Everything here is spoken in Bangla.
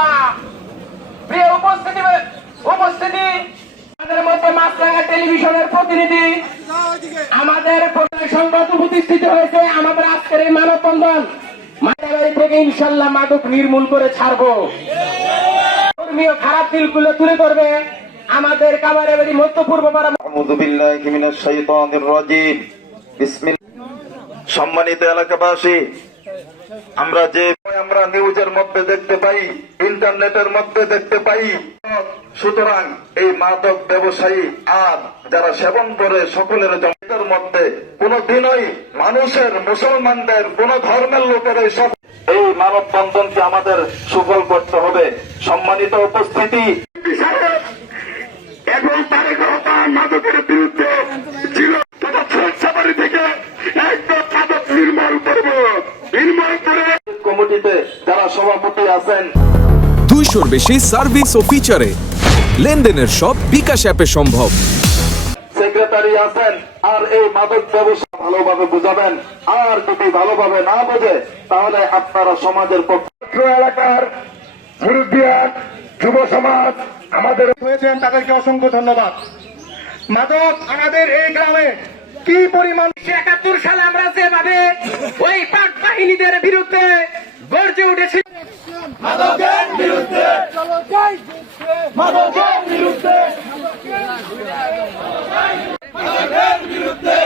ইনশাআল্লাহ। প্রিয় উপস্থিতি আমাদের মধ্যে মাছরাঙা টেলিভিশনের প্রতিনিধি আমাদের সংবাদ প্রতিষ্ঠিত হয়েছে। আমাদের আজকের এই মানববন্ধন মাদারবাড়ি থেকে ইনশাআল্লাহ মাদক নির্মূল করে ছাড়বো। ধর্মীয় খারাপ দিলগুলো তুলে ধরবে আমাদের কাবারেবাড়ি মধ্যপূর্ব পাড়া। আউযু বিল্লাহি মিনাশ শাইতানির রাজীম। সম্মানিত এলাকাবাসী, আমরা নিউজের মধ্যে দেখতে পাই, ইন্টারনেটের মধ্যে দেখতে পাই, সুতরাং এই মাদক ব্যবসায়ী আর যারা সেবন করে সকলের জমির মধ্যে কোনদিনই মানুষের, মুসলমানদের, কোন ধর্মের লোকের এই মানববন্ধনকে আমাদের সফল করতে হবে। সম্মানিত উপস্থিতি, এবং তারেক রহমান মাদকের বিরুদ্ধে ছিল সবারই থেকে একদম মাদক নির্মূল করব। নির্মূল করে কমিটিতে যারা সভাপতি আছেন, 200-র বেশি সার্ভিস ও ফিচারে লেনদেনের সব বিকাশ অ্যাপে সম্ভব। সেক্রেটারি আছেন, আর এই মাদক ব্যবসা ভালোভাবে বুঝাবেন। আর যদি ভালোভাবে না বোঝে তাহলে আপনারা সমাজের পক্ষে এলাকার মুরব্বিয়ান, যুব সমাজ আমাদের হয়েছেন, তাদেরকে অসংখ্য ধন্যবাদ। মাদক আমাদের এই গ্রামে কি পরিমাণ 71 সালে আমরা যেভাবে ওই পাক বাহিনীদের বিরুদ্ধে গর্জে উঠেছি, মাদকের বিরুদ্ধে মাদকের বিরুদ্ধে মাদকের বিরুদ্ধে